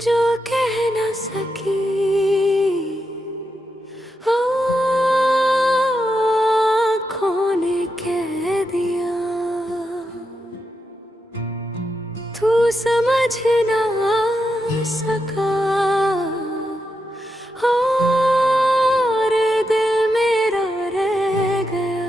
जो कह न सकी आँखों ने कह दिया। तू समझ ना सका और दिल मेरा रह गया।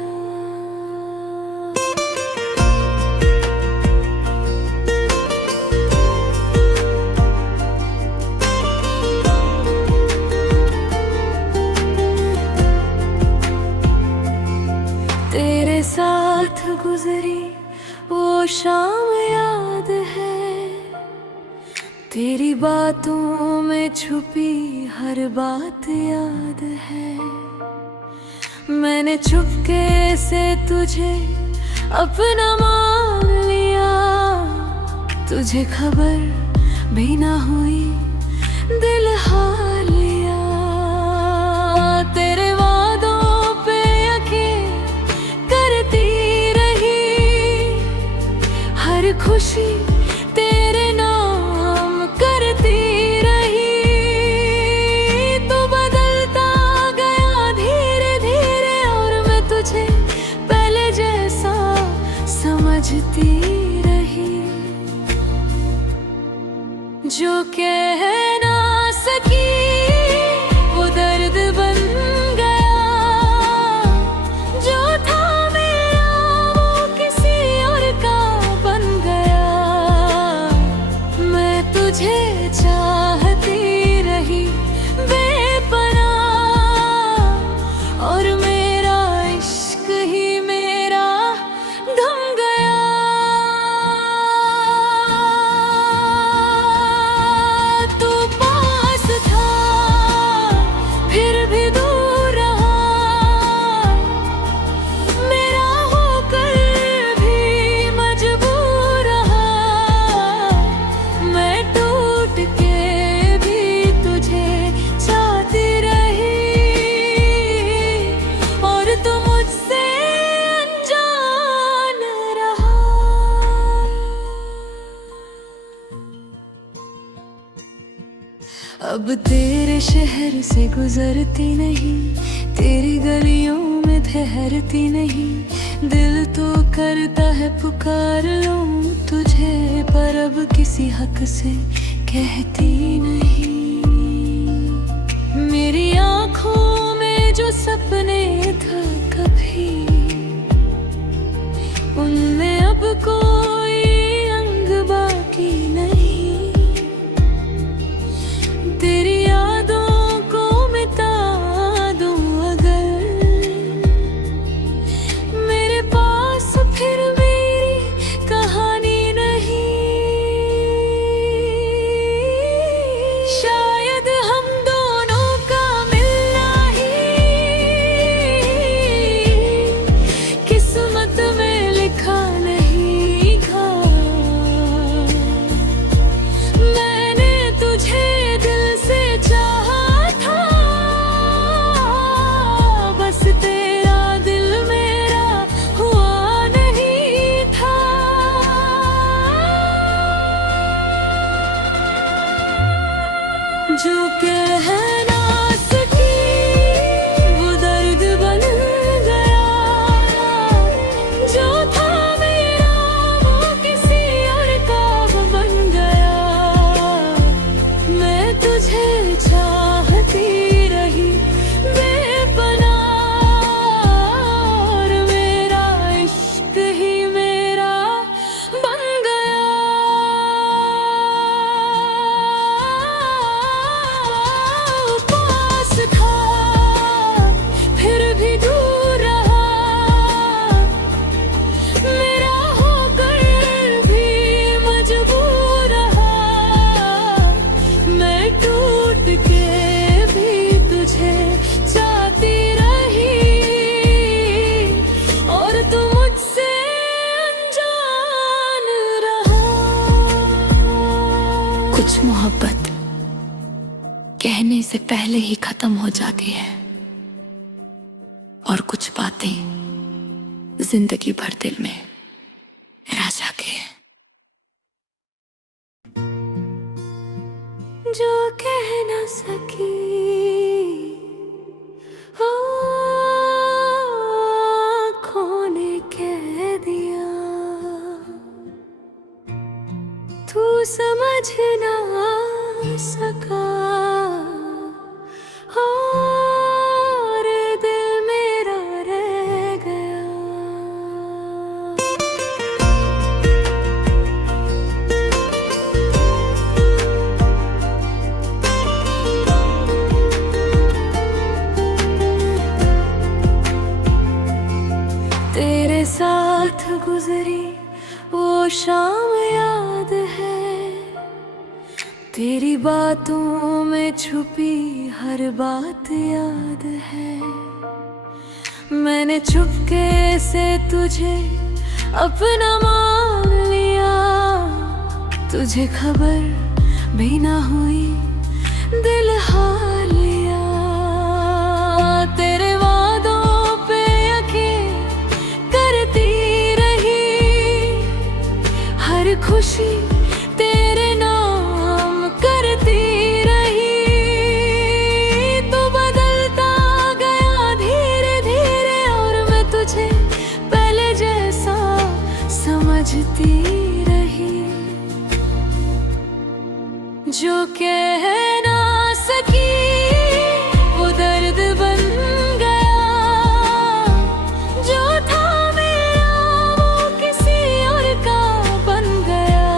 तेरे साथ गुजरी वो शाम याद है, तेरी बातों में छुपी हर बात याद है। मैंने चुपके से तुझे अपना मान लिया, तुझे खबर भी ना हुई दिल हार लिया। तेरे वादों पे यकीन करती रही, हर खुशी तेरे नाम करती रही। तू बदलता गया धीरे धीरे और मैं तुझे पहले जैसा समझती रही। जो कह ना सकी वो दर्द बन गया, जो था मेरा वो किसी और का बन गया। मैं तुझे चाहती रही बेपनाह और मेरा इश्क ही मेरा गम गया। तू पास था फिर भी दूर रहा, मेरा होकर भी मजबूर रहा। मैं टूट के भी तुझे चाहती रही और तू मुझसे अनजान रहा। अब तेरे शहर से गुजरती नहीं, तेरी गलियों में ठहरती नहीं। दिल तो करता है पुकार लूं तुझे, पर अब किसी हक से कहती नहीं। मेरी आँखों में जो सपने था कभी, उनमें अब कोई अंग बाकी नहीं। तेरी यादों को मिटा दूं अगर, मेरे पास फिर मेरी कहानी नहीं। शायद हम दोनों का मिलना ही किस्मत में लिखा नहीं था। मैंने तुझे दिल से चाहा था, बस तेरा दिल मेरा हुआ नहीं था। जो कह ना सकी वो दर्द बन गया, जो था मेरा वो किसी और का बन गया। मैं तुझे चाहती रही बेपनाह और मेरा इश्क ही मेरा बन गया। पास था फिर भी दूर रहा, मेरा होकर भी मजबूर रहा। मैं टूट के भी तुझे चाहती रही और तू मुझसे अनजान रहा। कुछ मोहब्बत कहने से पहले ही खत्म हो जाती है और कुछ बातें जिंदगी भर दिल में रह जाती है। जो कह न सकी आँखों ने कह दिया। तू समझ ना सका और दिल मेरा रह गया। तेरे साथ गुजरी वो शाम याद है, तेरी बातों में छुपी हर बात याद है। मैंने चुपके से तुझे अपना मान लिया, तुझे खबर भी ना हुई दिल हार लिया। तेरे वादों पे यकीन करती रही, हर खुशी तेरे नाम करती रही। तू बदलता गया धीरे धीरे और मैं तुझे पहले जैसा समझती रही। जो कह ना सकी वो दर्द बन गया, जो था मेरा वो किसी और का बन गया।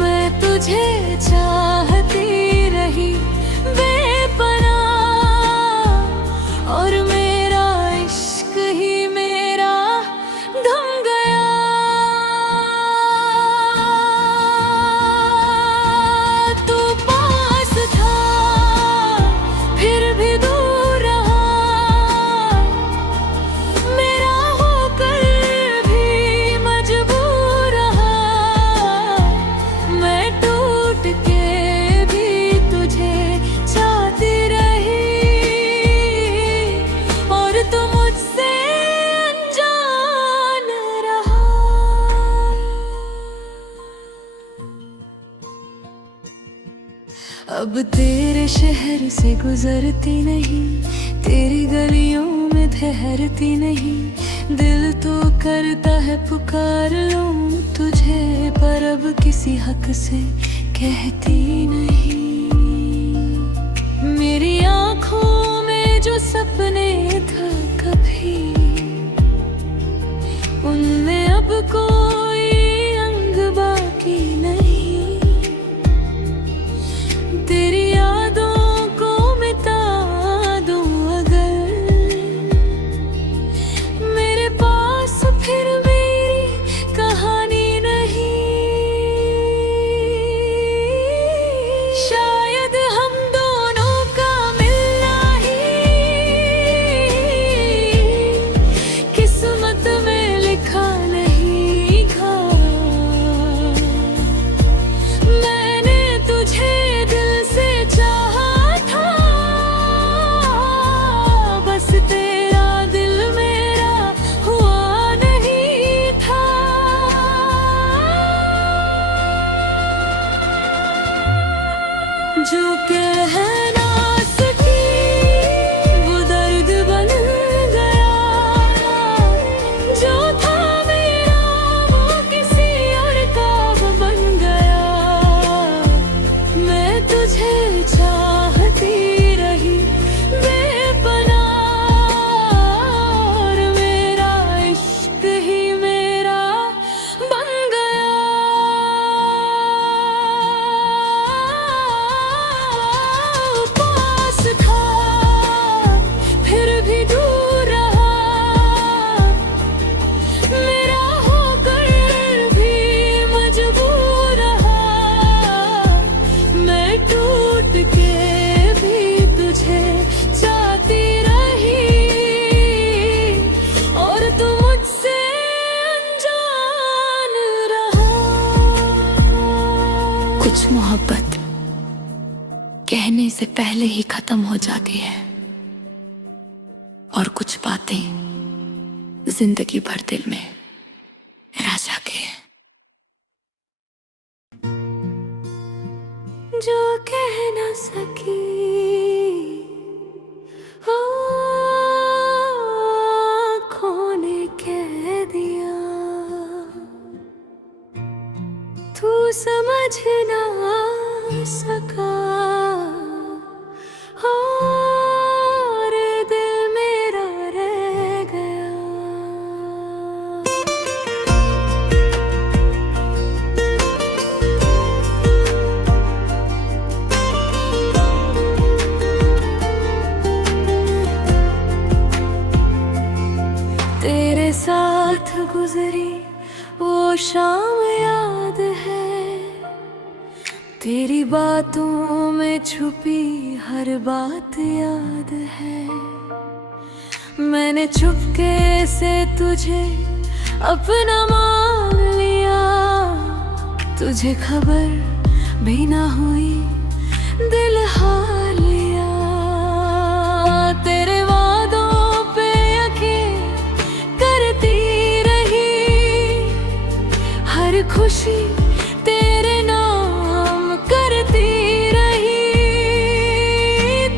मैं तुझे चाहती रही बेपनाह और मेरा इश्क ही मेरा थम गया। तू पास था फिर भी दूर रहा, मेरा होकर भी मजबूर रहा। मैं टूट के भी तुझे चाहती रही और तू मुझसे अनजान रहा। अब तेरे शहर से गुजरती नहीं, तेरी गलियों में ठहरती नहीं। दिल तो करता है पुकार लूं तुझे, पर अब किसी हक से कहती नहीं। मेरी आँखों में जो सपने था कभी, उनमें अब कोई अंग बाकी नहीं। तेरी यादों को मिटा दूं अगर, मेरे पास फिर मेरी कहानी नहीं। शायद हम दोनों का मिलना ही किस्मत में लिखा नहीं था। मैंने तुझे दिल से चाहा था, बस तेरा दिल मेरा हुआ नहीं था। जो कह ना सकी वो दर्द बन गया, जो था मेरा वो किसी और का बन गया। मैं तुझे चाहती रही बेपनाह और मेरा इश्क ही मेरा बन गया। पास था फिर भी दूर रहा, मेरा होकर भी मजबूर रहा। मैं टूट के भी तुझे चाहती रही और तू मुझसे अनजान रहा। कुछ मोहब्बत कहने से पहले ही खत्म हो जाती है और कुछ बातें जिंदगी भर दिल में रह जाती है। जो कह न सकी, आँखों ने कह दिया। तू समझ ना सका और दिल मेरा रह गया। तेरे साथ गुजरी वो शाम याद है, तेरी बातों में छुपी हर बात याद है। मैंने चुपके से तुझे अपना मान लिया, तुझे खबर भी ना हुई दिल हार लिया। तेरे वादों पे यकीन करती रही, हर खुशी तेरे नाम करती रही।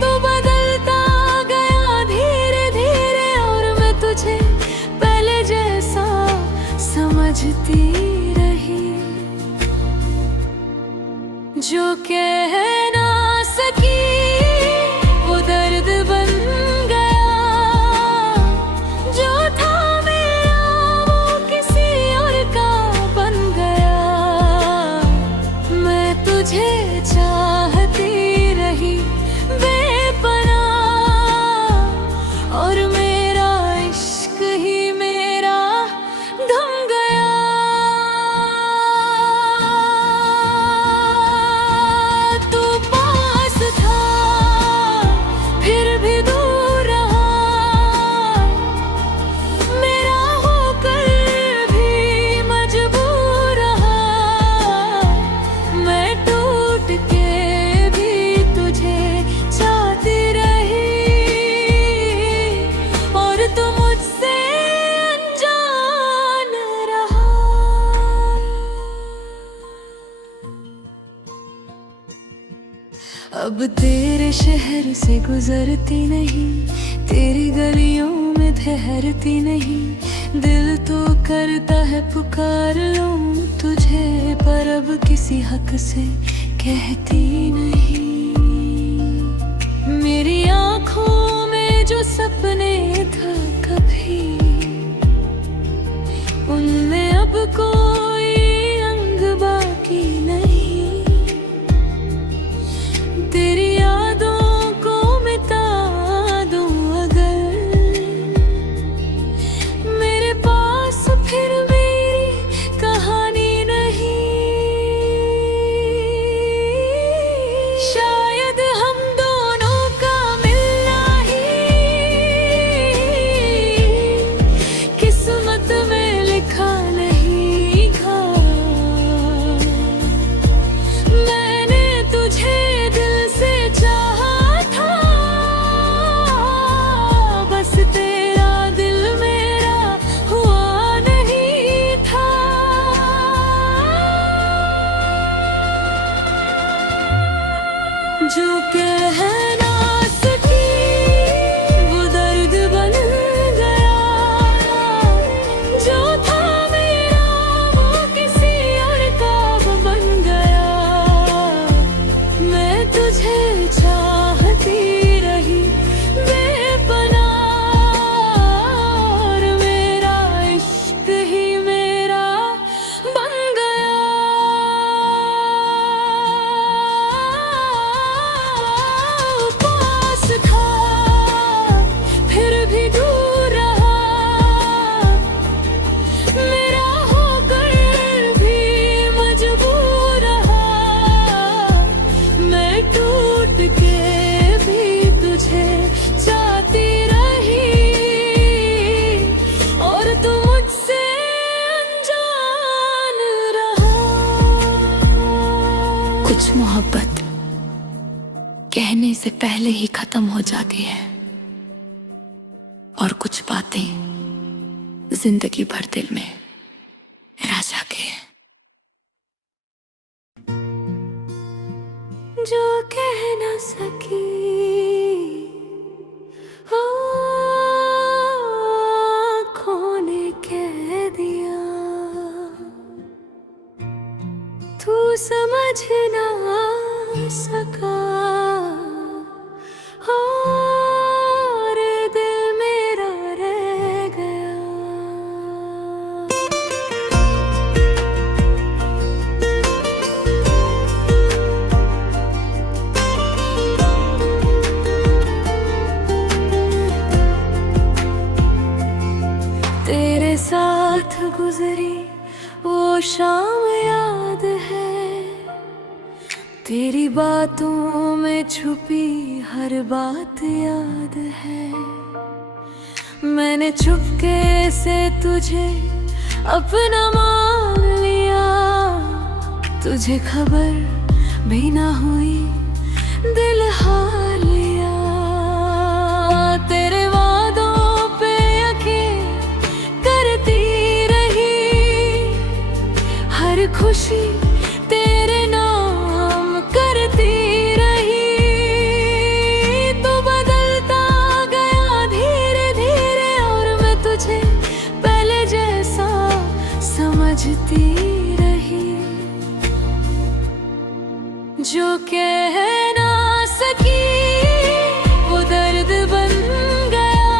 तू बदलता गया धीरे धीरे और मैं तुझे पहले जैसा समझती रही। जो कह ना सकी वो दर्द बन गया, जो था मेरा वो किसी और का बन गया। मैं तुझे चाहती रही बेपनाह और मेरा इश्क ही मेरा थम गया। तू पास था फिर भी दूर रहा, मेरा होकर भी मजबूर रहा। मैं टूट के भी तुझे चाहती रही और तू मुझसे अनजान रहा। अब तेरे शहर से गुजरती नहीं, तेरी गलियों में ठहरती नहीं। दिल तो करता है पुकार लूं तुझे, पर अब किसी हक से कहती नहीं। मेरी आँखों में जो सपने था कभी, उनमें अब कोई अंग बाकी नहीं। तेरी यादों को मिटा दूं अगर, मेरे पास फिर मेरी कहानी नहीं। शायद हम दोनों का मिलना ही किस्मत में लिखा नहीं था। मैंने तुझे दिल से चाहा था, बस तेरा दिल मेरा हुआ नहीं था। जो कह ना सकी वो दर्द बन गया, जो था मेरा वो किसी और का बन गया। मैं तुझे चाहती रही बेपनाह और मेरा इश्क ही मेरा बन गया। पास था फिर भी दूर रहा, मेरा होकर भी मजबूर रहा। मैं टूट के भी तुझे चाहती रही और तू मुझसे अनजान रहा। कुछ मोहब्बत कहने से पहले ही खत्म हो जाती है और कुछ बातें जिंदगी भर दिल में रह जाती है। जो कह ना सकी ओ, आँखों ने कह दिया। तू समझ ना सका और दिल मेरा रह गया। तेरे साथ गुजरी वो शाम याद है, तेरी बातों में छुपी हर बात याद है। मैंने चुपके से तुझे अपना मान लिया, तुझे खबर भी ना हुई दिल हार लिया। तेरे वादों पे यकीन करती रही, हर खुशी तेरे नाम करती रही। तू बदलता गया धीरे धीरे और मैं तुझे पहले जैसा समझती रही। जो कह ना सकी वो दर्द बन गया,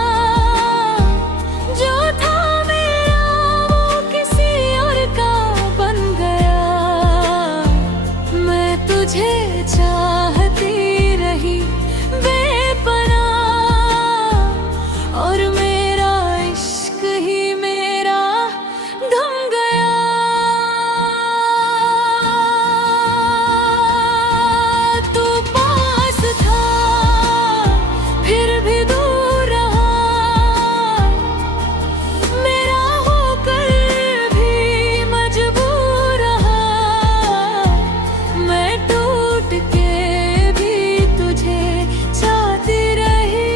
जो था मेरा वो किसी और का बन गया। मैं तुझे चाहती रही बेपनाह और मेरा इश्क ही मेरा गम गया। तू पास था फिर भी दूर रहा, मेरा होकर भी मजबूर रहा। मैं टूट के भी तुझे चाहती रही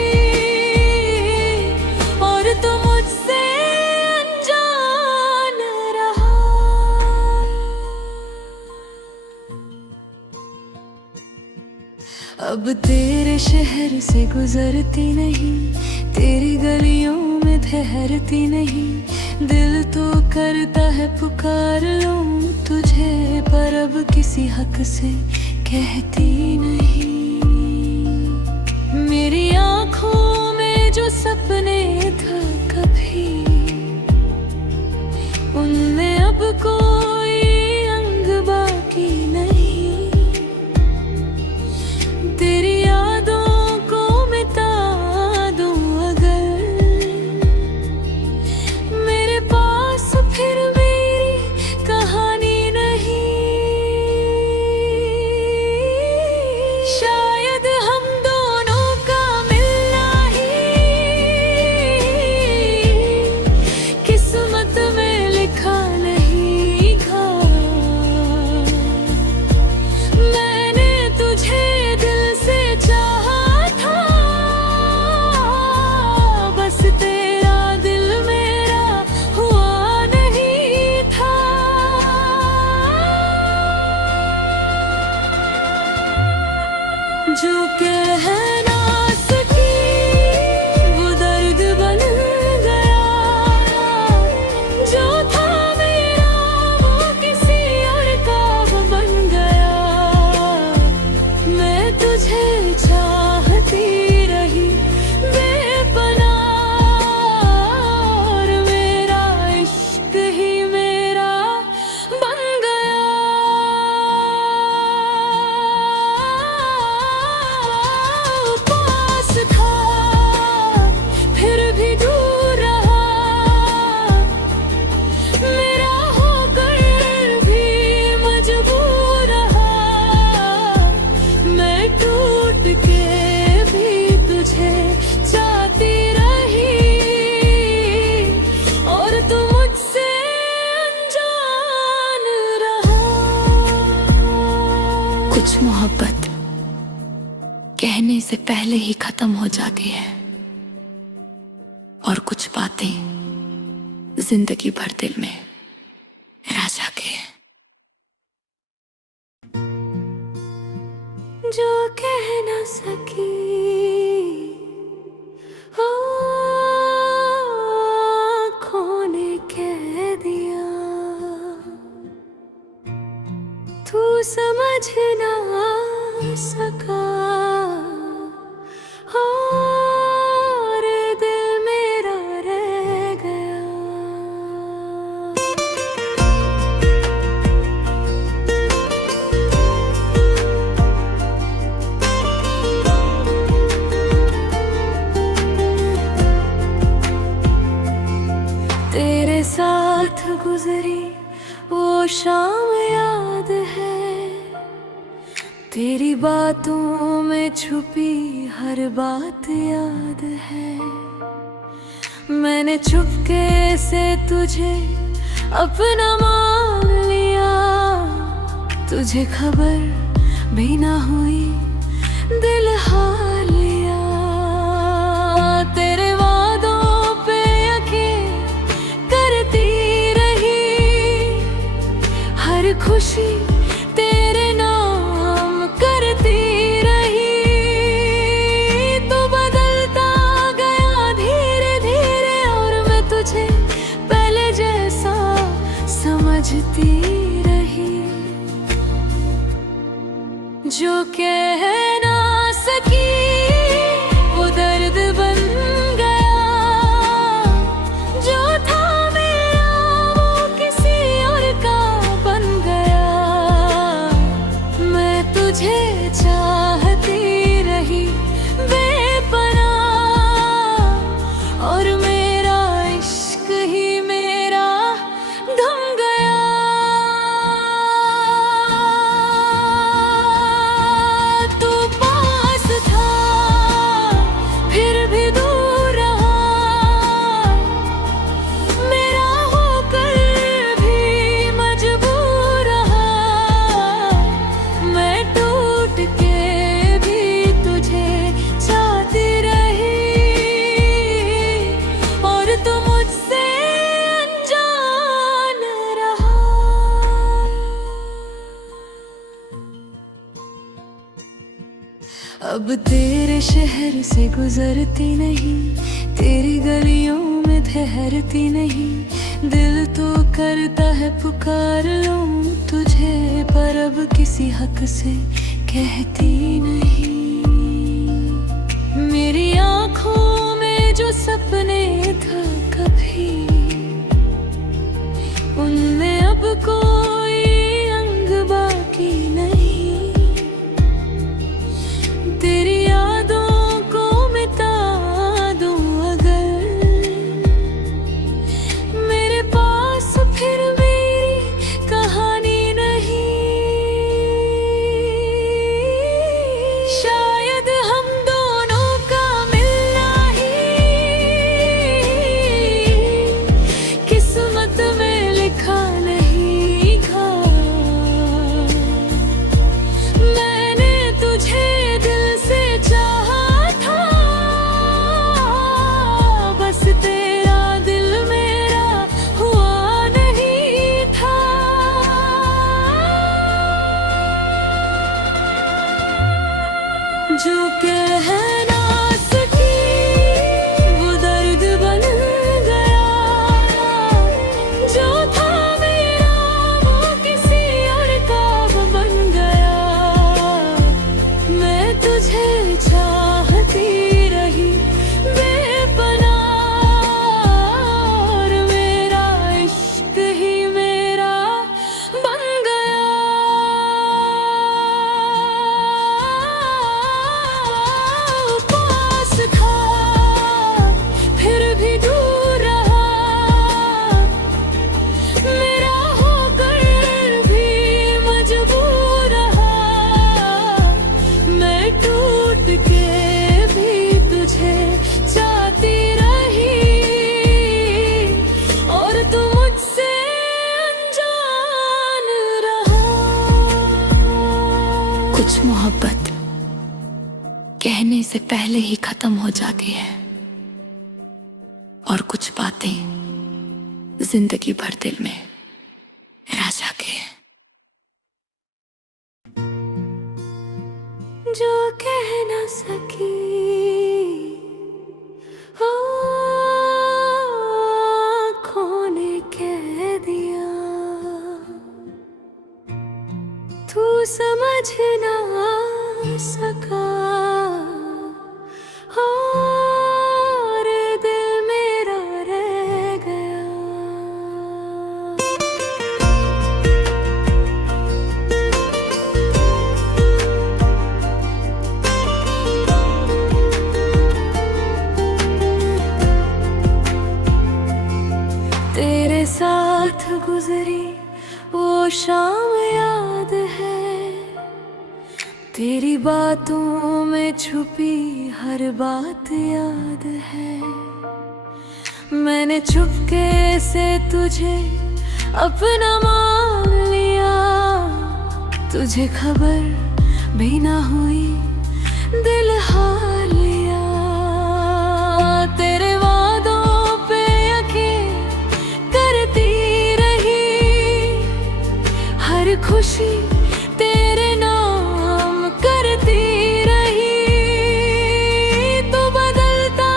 और तू मुझसे अनजान रहा। अब तेरे शहर से गुजरती नहीं, तेरी गलियों में ठहरती नहीं। दिल तो करता है पुकार लूं तुझे, पर अब किसी हक से कहती नहीं। मेरी आँखों में जो सपने था कभी, उनमें अब कोई अंग बाकी नहीं। तेरी यादों को मिटा दूं अगर, मेरे पास फिर मेरी कहानी नहीं। शायद हम दोनों का मिलना ही किस्मत में लिखा नहीं था। मैंने तुझे दिल से चाहा था, बस तेरा दिल मेरा हुआ नहीं था। जो कह ना सकी वो दर्द बन गया, जो था मेरा वो किसी और का बन गया। मैं तुझे चाहती रही बेपनाह और मेरा इश्क ही मेरा बन गया। पास था फिर भी दूर रहा, मेरा होकर भी मजबूर रहा। मैं टूट के भी तुझे चाहती रही और तू मुझसे अनजान रहा। कुछ मोहब्बत कहने से पहले ही खत्म हो जाती है और कुछ बातें जिंदगी भर दिल में रह जाके। जो कह न सकी आँखों ने कह दिया। तू समझ ना सका और दिल मेरा रह गया। तेरे साथ गुजरी वो शाम याद है, तेरी बातों में छुपी हर बात याद है। मैंने चुपके से तुझे अपना मान लिया, तुझे खबर भी ना हुई दिल हार लिया। तेरे वादों पे यकीन करती रही, हर खुशी तेरे नाम करती रही। तू बदलता गया धीरे धीरे और मैं तुझे पहले जैसा समझती रही। जो कह ना सकी वो दर्द बन गया, जो था मेरा वो किसी और का बन गया। मैं तुझे चाहती रही बेपनाह और मेरा इश्क ही मेरा गम गया। तू पास था फिर भी दूर रहा, मेरा होकर भी मजबूर रहा। मैं टूट के भी तुझे चाहती रही और तू मुझसे अनजान रहा। अब तेरे शहर से गुजरती नहीं, तेरी गलियों में ठहरती नहीं। दिल तो करता है पुकार लूं तुझे, पर अब किसी हक से कहती नहीं। मेरी आँखों में जो सपने था कभी, उनमें अब कोई अंग बाकी नहीं। तेरी यादों को मिटा दूं अगर, मेरे पास फिर मेरी कहानी नहीं। शायद हम दोनों का मिलना ही किस्मत में लिखा नहीं था। मैंने तुझे दिल से चाहा था, बस तेरा दिल मेरा हुआ नहीं था। जो कह ना सकी वो दर्द बन गया, जो था मेरा वो किसी और का बन गया। मैं तुझे चाहती रही बेपनाह और मेरा इश्क ही मेरा बन गया। पास था फिर भी दूर रहा, मेरा होकर भी मजबूर रहा। मैं टूट के भी तुझे चाहती रही और तू मुझसे अनजान रहा। कुछ मोहब्बत कहने से पहले ही खत्म हो जाती है और कुछ बातें जिंदगी भर दिल में रह जाके। जो कह न सकी, आँखों ने कह दिया। तू समझ ना सका और दिल मेरा रह गया। तेरे साथ गुजरी वो शाम याद है, तेरी बातों में छुपी हर बात याद है। मैंने चुपके से तुझे अपना मान लिया, तुझे खबर भी ना हुई दिल हार लिया। तेरे वादों पे यकीन करती रही, हर खुशी तेरे नाम करती रही। तू बदलता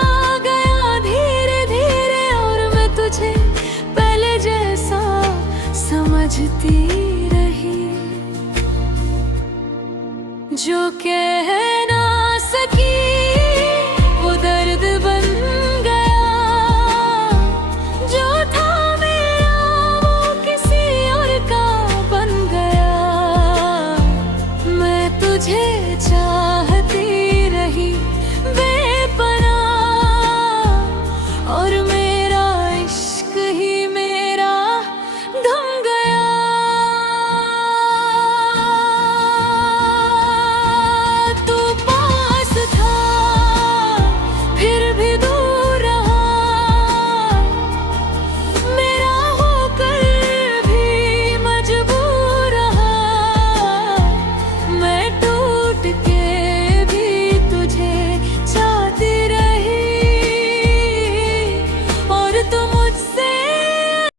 गया धीरे धीरे और मैं तुझे पहले जैसा समझती रही। जो कह